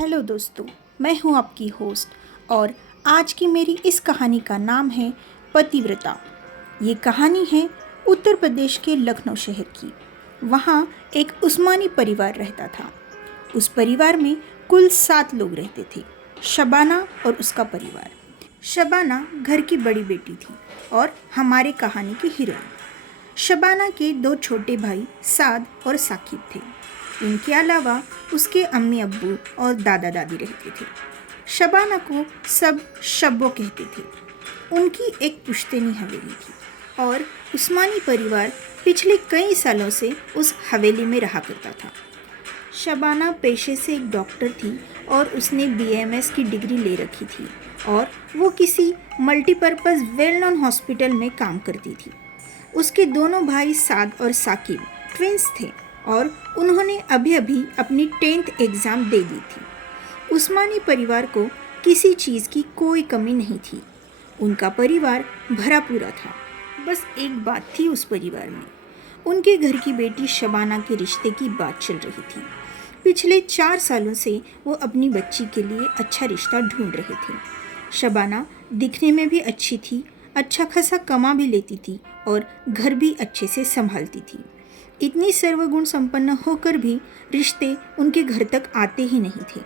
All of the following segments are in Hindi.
हेलो दोस्तों, मैं हूं आपकी होस्ट और आज की मेरी इस कहानी का नाम है पतिव्रता। ये कहानी है उत्तर प्रदेश के लखनऊ शहर की। वहाँ एक उस्मानी परिवार रहता था। उस परिवार में कुल 7 लोग रहते थे। शबाना और उसका परिवार। शबाना घर की बड़ी बेटी थी और हमारी कहानी की हीरोइन। शबाना के 2 छोटे भाई साद और साकिब थे। इनके अलावा उसके अम्मी अब्बू और दादा दादी रहते थे। शबाना को सब शब्बो कहते थे। उनकी एक पुश्तैनी हवेली थी और उस्मानी परिवार पिछले कई सालों से उस हवेली में रहा करता था। शबाना पेशे से एक डॉक्टर थी और उसने बीएमएस की डिग्री ले रखी थी और वो किसी मल्टीपर्पज़ वेल नोन हॉस्पिटल में काम करती थी। उसके दोनों भाई साद और साकिब ट्विंस थे और उन्होंने अभी अभी अपनी 10th एग्ज़ाम दे दी थी। उस्मानी परिवार को किसी चीज़ की कोई कमी नहीं थी। उनका परिवार भरा पूरा था। बस एक बात थी उस परिवार में। उनके घर की बेटी शबाना के रिश्ते की बात चल रही थी। पिछले 4 सालों से वो अपनी बच्ची के लिए अच्छा रिश्ता ढूंढ रहे थे। शबाना दिखने में भी अच्छी थी, अच्छा खासा कमा भी लेती थी और घर भी अच्छे से संभालती थी। इतनी सर्वगुण संपन्न होकर भी रिश्ते उनके घर तक आते ही नहीं थे।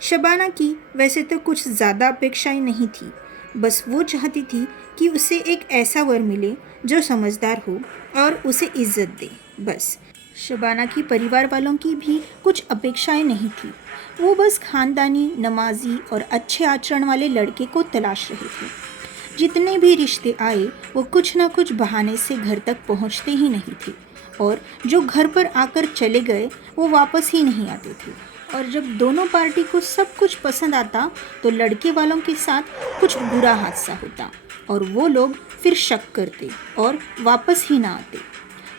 शबाना की वैसे तो कुछ ज़्यादा अपेक्षाएं नहीं थी। बस वो चाहती थी कि उसे एक ऐसा वर मिले जो समझदार हो और उसे इज्जत दे। बस शबाना की परिवार वालों की भी कुछ अपेक्षाएं नहीं थी। वो बस खानदानी, नमाजी और अच्छे आचरण वाले लड़के को तलाश रहे थे। जितने भी रिश्ते आए वो कुछ न कुछ बहाने से घर तक पहुंचते ही नहीं थे और जो घर पर आकर चले गए वो वापस ही नहीं आते थे। और जब दोनों पार्टी को सब कुछ पसंद आता तो लड़के वालों के साथ कुछ बुरा हादसा होता और वो लोग फिर शक करते और वापस ही ना आते।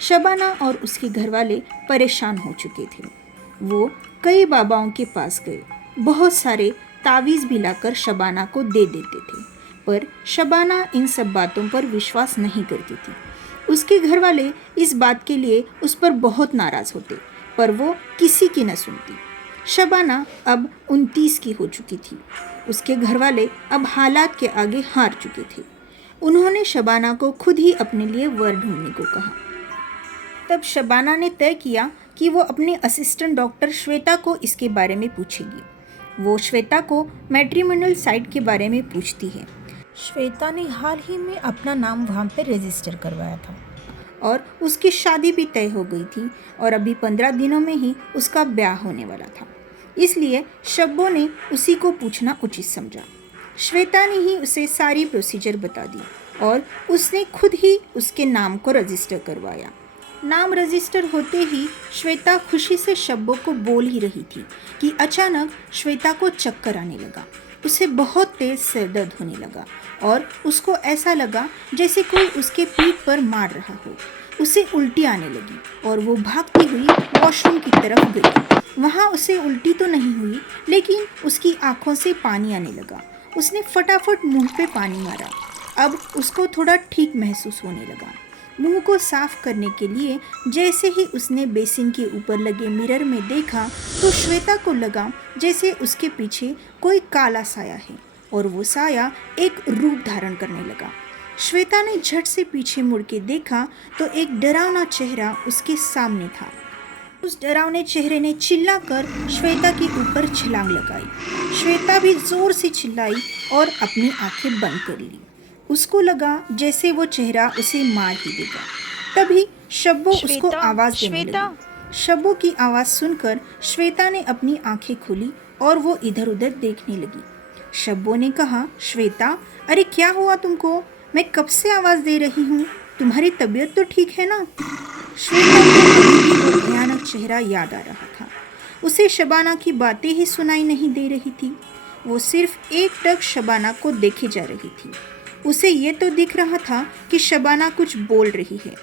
शबाना और उसके घर वाले परेशान हो चुके थे। वो कई बाबाओं के पास गए, बहुत सारे तावीज़ भी लाकर शबाना को दे देते थे, पर शबाना इन सब बातों पर विश्वास नहीं करती थी। उसके घर वाले इस बात के लिए उस पर बहुत नाराज़ होते, पर वो किसी की न सुनती। शबाना अब 29 की हो चुकी थी। उसके घर वाले अब हालात के आगे हार चुके थे। उन्होंने शबाना को खुद ही अपने लिए वर ढूंढने को कहा। तब शबाना ने तय किया कि वो अपनी असिस्टेंट डॉक्टर श्वेता को इसके बारे में पूछेगी। वो श्वेता को मैट्रिमोनियल साइट के बारे में पूछती है। श्वेता ने हाल ही में अपना नाम वहाँ पे रजिस्टर करवाया था और उसकी शादी भी तय हो गई थी और अभी 15 दिनों में ही उसका ब्याह होने वाला था। इसलिए शब्बो ने उसी को पूछना उचित समझा। श्वेता ने ही उसे सारी प्रोसीजर बता दी और उसने खुद ही उसके नाम को रजिस्टर करवाया। नाम रजिस्टर होते ही श्वेता खुशी से शब्बो को बोल ही रही थी कि अचानक श्वेता को चक्कर आने लगा। उसे बहुत तेज सिर दर्द होने लगा और उसको ऐसा लगा जैसे कोई उसके पीठ पर मार रहा हो। उसे उल्टी आने लगी और वो भागती हुई वॉशरूम की तरफ गई। वहाँ उसे उल्टी तो नहीं हुई, लेकिन उसकी आंखों से पानी आने लगा। उसने फटाफट मुंह पे पानी मारा। अब उसको थोड़ा ठीक महसूस होने लगा। मुंह को साफ करने के लिए जैसे ही उसने बेसिन के ऊपर लगे मिरर में देखा तो श्वेता को लगा जैसे उसके पीछे कोई काला साया है और वो साया एक रूप धारण करने लगा। श्वेता ने झट से पीछे मुड़ के देखा तो एक डरावना चेहरा उसके सामने था। उस डरावने चेहरे ने चिल्लाकर श्वेता के ऊपर छलांग लगाई। श्वेता भी जोर से चिल्लाई और अपनी आंखें बंद कर ली। उसको लगा जैसे वो चेहरा उसे मार ही देगा। तभी शब्बो उसको आवाज़ देने लगी। शब्बो की आवाज़ सुनकर श्वेता ने अपनी आंखें खोली और वो इधर उधर देखने लगी। शब्बो ने कहा, श्वेता, अरे क्या हुआ तुमको? मैं कब से आवाज़ दे रही हूँ, तुम्हारी तबीयत तो ठीक है ना? श्वेता को अभी भी वो भयानक चेहरा याद आ रहा था। उसे शबाना की बातें ही सुनाई नहीं दे रही थी। वो सिर्फ एकटक शबाना को देखे जा रही थी। उसे ये तो दिख रहा था कि शबाना कुछ बोल रही है,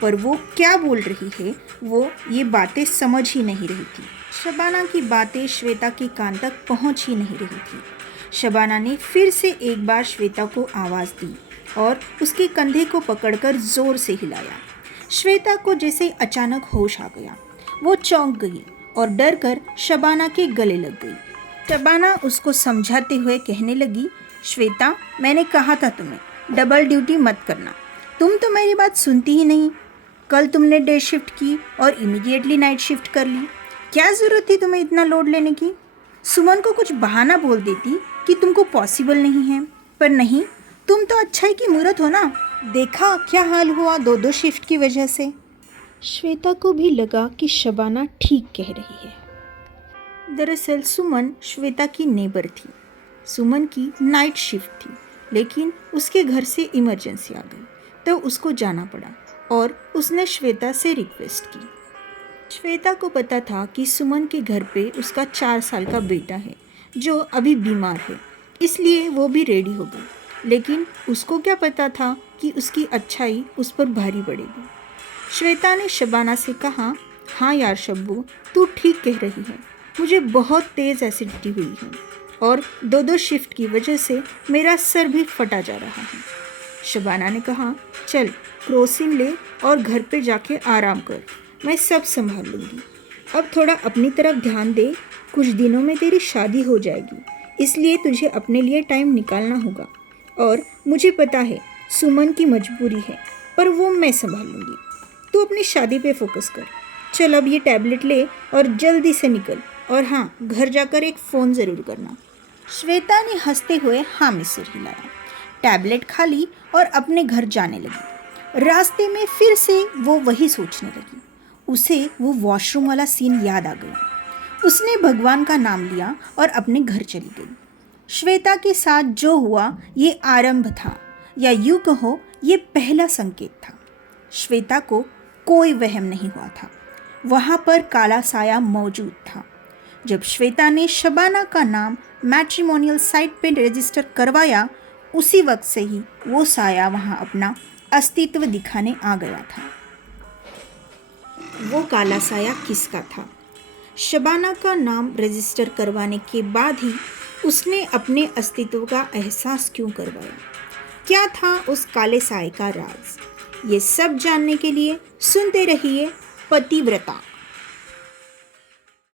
पर वो क्या बोल रही है वो ये बातें समझ ही नहीं रही थी। शबाना की बातें श्वेता के कान तक पहुंच ही नहीं रही थी। शबाना ने फिर से एक बार श्वेता को आवाज़ दी और उसके कंधे को पकड़कर ज़ोर से हिलाया। श्वेता को जैसे अचानक होश आ गया। वो चौंक गई और डर कर शबाना के गले लग गई। शबाना उसको समझाते हुए कहने लगी, श्वेता, मैंने कहा था तुम्हें डबल ड्यूटी मत करना। तुम तो मेरी बात सुनती ही नहीं। कल तुमने डे शिफ्ट की और इमीडिएटली नाइट शिफ्ट कर ली। क्या ज़रूरत थी तुम्हें इतना लोड लेने की? सुमन को कुछ बहाना बोल देती कि तुमको पॉसिबल नहीं है, पर नहीं, तुम तो अच्छाई की मूरत हो ना। देखा क्या हाल हुआ 2-2 शिफ्ट की वजह से। श्वेता को भी लगा कि शबाना ठीक कह रही है। दरअसल सुमन श्वेता की नेबर थी। सुमन की नाइट शिफ्ट थी, लेकिन उसके घर से इमरजेंसी आ गई तो उसको जाना पड़ा और उसने श्वेता से रिक्वेस्ट की। श्वेता को पता था कि सुमन के घर पे उसका 4 साल का बेटा है जो अभी बीमार है, इसलिए वो भी रेडी हो गई। लेकिन उसको क्या पता था कि उसकी अच्छाई उस पर भारी पड़ेगी। श्वेता ने शबाना से कहा, हाँ यार शब्बू, तू ठीक कह रही है, मुझे बहुत तेज़ एसिडिटी हुई है और 2-2 शिफ्ट की वजह से मेरा सर भी फटा जा रहा है। शबाना ने कहा, चल क्रोसिन ले और घर पे जाके आराम कर, मैं सब संभाल लूँगी। अब थोड़ा अपनी तरफ ध्यान दे, कुछ दिनों में तेरी शादी हो जाएगी, इसलिए तुझे अपने लिए टाइम निकालना होगा। और मुझे पता है सुमन की मजबूरी है, पर वो मैं संभाल लूँगी। तू अपनी शादी पे फोकस कर। चल अब ये टैबलेट ले और जल्दी से निकल, और हाँ, घर जाकर एक फ़ोन ज़रूर करना। श्वेता ने हंसते हुए हाँ में सिर हिलाया, टैबलेट खा ली और अपने घर जाने लगी। रास्ते में फिर से वो वही सोचने लगी। उसे वो वॉशरूम वाला सीन याद आ गया। उसने भगवान का नाम लिया और अपने घर चली गई। श्वेता के साथ जो हुआ ये आरंभ था, या यूँ कहो ये पहला संकेत था। श्वेता को कोई वहम नहीं हुआ था, वहाँ पर काला साया मौजूद था। जब श्वेता ने शबाना का नाम मैट्रिमोनियल साइट पे रजिस्टर करवाया, उसी वक्त से ही वो साया वहाँ अपना अस्तित्व दिखाने आ गया था। वो काला साया किसका था? शबाना का नाम रजिस्टर करवाने के बाद ही उसने अपने अस्तित्व का एहसास क्यों करवाया? क्या था उस काले साये का राज? ये सब जानने के लिए सुनते रहिए पतिव्रता।